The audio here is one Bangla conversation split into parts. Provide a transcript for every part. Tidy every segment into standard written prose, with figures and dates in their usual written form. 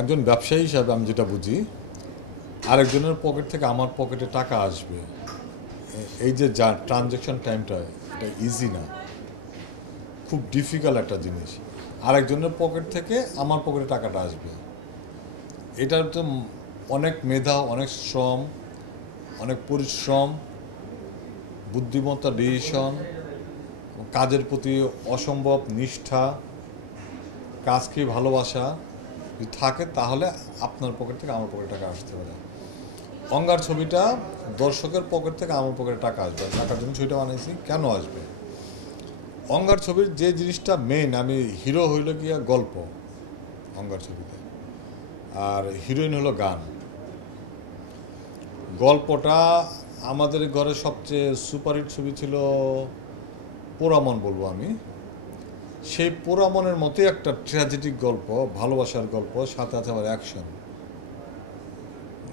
একজন ব্যবসায়ী হিসাবে আমি যেটা বুঝি, আরেকজনের পকেট থেকে আমার পকেটে টাকা আসবে, এই যে যা ট্রানজ্যাকশন টাইমটা, এটা ইজি না, খুব ডিফিকাল্ট একটা জিনিস। আরেকজনের পকেট থেকে আমার পকেটে টাকাটা আসবে, এটার তো অনেক মেধা, অনেক শ্রম, অনেক পরিশ্রম, বুদ্ধিমত্তা, ডিসিশন, কাজের প্রতি অসম্ভব নিষ্ঠা, কাজকে ভালোবাসা যদি থাকে, তাহলে আপনার পকেট থেকে আমার পকেটে টাকা আসতে পারে। অঙ্গার ছবিটা দর্শকের পকেট থেকে আমার পকেটে টাকা আসবে, টাকার জন্য ছবিটা বানাইছি। কেন আসবে? অঙ্গার ছবির যে জিনিসটা মেইন, আমি হিরো হইল গিয়া গল্প অঙ্গার ছবিতে, আর হিরোইন হলো গান। গল্পটা আমাদের ঘরে সবচেয়ে সুপারহিট ছবি ছিল পোড়ামন, বলবো আমি। সেই পোড়ামনের মতোই একটা ট্র্যাজেডিক গল্প, ভালোবাসার গল্প, সাথে আছে আবার অ্যাকশন,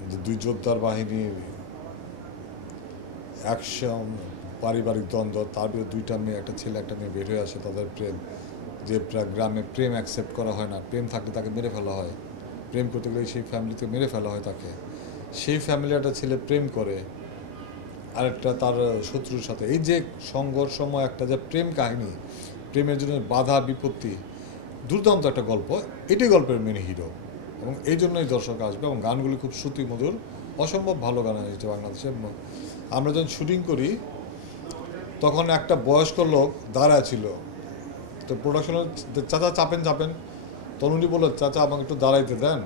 যে দুই যোদ্ধার বাহিনীর অ্যাকশন, পারিবারিক দ্বন্দ্ব, তার ভিতরে দুইটা মেয়ে, একটা ছেলে একটা মেয়ে বের হয়ে আসে, তাদের প্রেম, যে গ্রামে প্রেম অ্যাকসেপ্ট করা হয় না, প্রেম থাকলে তাকে মেরে ফেলা হয়, প্রেম করতে গেলে সেই ফ্যামিলিতে মেরে ফেলা হয় তাকে। সেই ফ্যামিলি একটা ছেলে প্রেম করে আরেকটা তার শত্রুর সাথে, এই যে সংঘর্ষময় একটা যে প্রেম কাহিনী, প্রেমের জন্য বাধা বিপত্তি, দুর্দান্ত একটা গল্প। এটাই গল্পের মেন হিরো, এবং এই জন্যই দর্শক আসবে। এবং গানগুলি খুব শ্রুতি মধুর, অসম্ভব ভালো গান হয়েছে বাংলাদেশে। আমরা যখন শুটিং করি তখন একটা বয়স্ক লোক দাঁড়ায় ছিল, তো প্রোডাকশনের চাচা চাপেন চাপেন, তখন উনি বললো, চাচা আমাকে একটু দাঁড়াইতে দেন।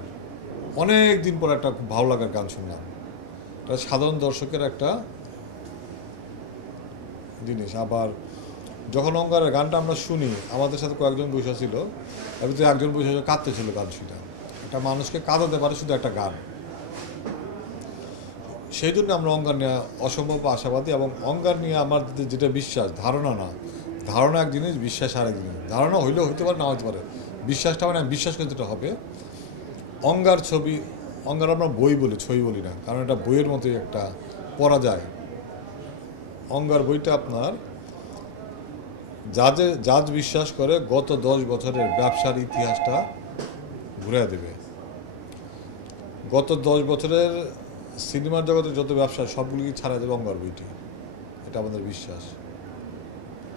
অনেক দিন পর একটা খুব ভালো লাগার গান শুনলাম। এটা সাধারণ দর্শকের একটা জিনিস। আবার যখন অঙ্গারের গানটা আমরা শুনি, আমাদের সাথে কয়েকজন বসে ছিল, এর ভিতরে একজন বসে কাঁদতে ছিল গান শুনে। একটা মানুষকে কাঁদাতে পারে শুধু একটা গান। সেই জন্য আমরা অঙ্গার নিয়ে অসম্ভব আশাবাদী। এবং অঙ্গার নিয়ে আমার যেটা বিশ্বাস, ধারণা না, ধারণা এক জিনিস, বিশ্বাস আরেক জিনিস। ধারণা হইলেও হইতে পারে, না হতে পারে, বিশ্বাসটা মানে আমি বিশ্বাস করতে হবে। অঙ্গার ছবি, অঙ্গার আমরা বই বলি, ছবি বলি না, কারণ এটা বইয়ের মতোই একটা পড়া যায়। অঙ্গার বইটা আপনার জাজ বিশ্বাস করে গত 10 বছরের ব্যবসার ইতিহাসটা ঘুরে দেবে। গত 10 বছরের সিনেমার জগতে যত ব্যবসা, সবগুলিকে ছাড়া দেবে অঙ্গার বইটি, এটা আমাদের বিশ্বাস।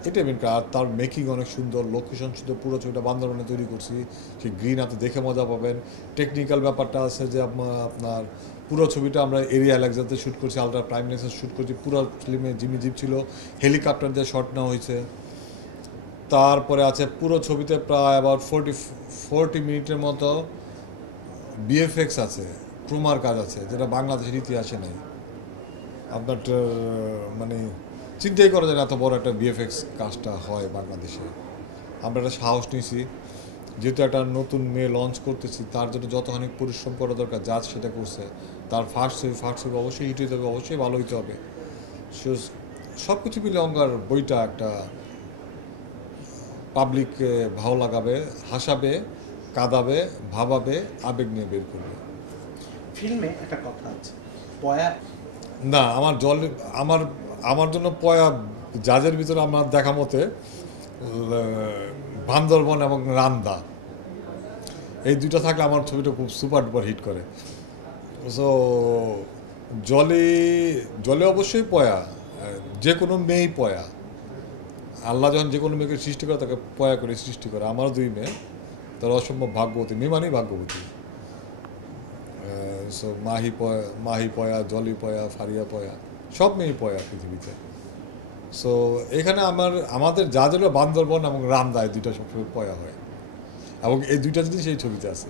এটাই মেন। আর তার মেকিং অনেক সুন্দর, লোকেশন সুন্দর, পুরো ছবিটা বান্দরবনে তৈরি করছি, সেই গ্রিন আপনি দেখে মজা পাবেন। টেকনিক্যাল ব্যাপারটা আছে যে আপনার পুরো ছবিটা আমরা এরিয়া আলেকজাতে শ্যুট করছি, আলট্রা প্রাইম লেন্সে শ্যুট করছি। পুরো ফিল্মে জিমি জিপ ছিল, হেলিকপ্টার দিয়ে শট নেওয়া হয়েছে। তারপরে আছে পুরো ছবিতে প্রায় আবার 40 মিনিটের মতো বিএফএক্স আছে, ক্রোমার কাজ আছে, যেটা বাংলাদেশের ইতিহাসে নেই। আপনার মানে চিন্তাই করা যায় না এত বড় একটা বিএফএক্স কাজটা হয় বাংলাদেশে। আমরা একটা সাহস নিয়েছি, যেহেতু একটা নতুন মেয়ে লঞ্চ করতেছি, তার জন্য যতখানি পরিশ্রম করা দরকার, জাজ সেটা করছে। তার ফার্স্ট ছবি অবশ্যই হিট হইতে হবে, অবশ্যই ভালো হইতে হবে। সব কিছু মিলে অঙ্গার বইটা একটা পাবলিককে ভালো লাগাবে, হাসাবে, কাঁদাবে, ভাবাবে, আবেগ নিয়ে বের করবে। ফিল্মে একটা কথা আছে, পয়া। না, আমার জল, আমার আমার জন্য পয়া, জাজের ভিতরে আমার দেখা মতে বান্দরবন এবং রান্দা, এই দুইটা থাকলে আমার ছবিটা খুব সুপার ডুপার হিট করে। সো জলে, জলে অবশ্যই পয়া, যে কোনো মেয়েই পয়া। আল্লাহ যখন যে কোনো মেয়েকে সৃষ্টি করে, তাকে পয়া করে সৃষ্টি করে। আমারও 2 মেয়ে, তারা অসম্ভব ভাগ্যবতী, মেয়ে মানেই ভাগ্যবতী। সো মাহি পয়া, জলি পয়া, ফারিয়া পয়া, সব মেয়েই পয়া পৃথিবীতে। সো এখানে আমাদের যাদের বান্দরবন এবং রামদায় দুইটা সবসময় পয়া হয়, এবং এই দুইটা জিনিস এই ছবিতে আছে।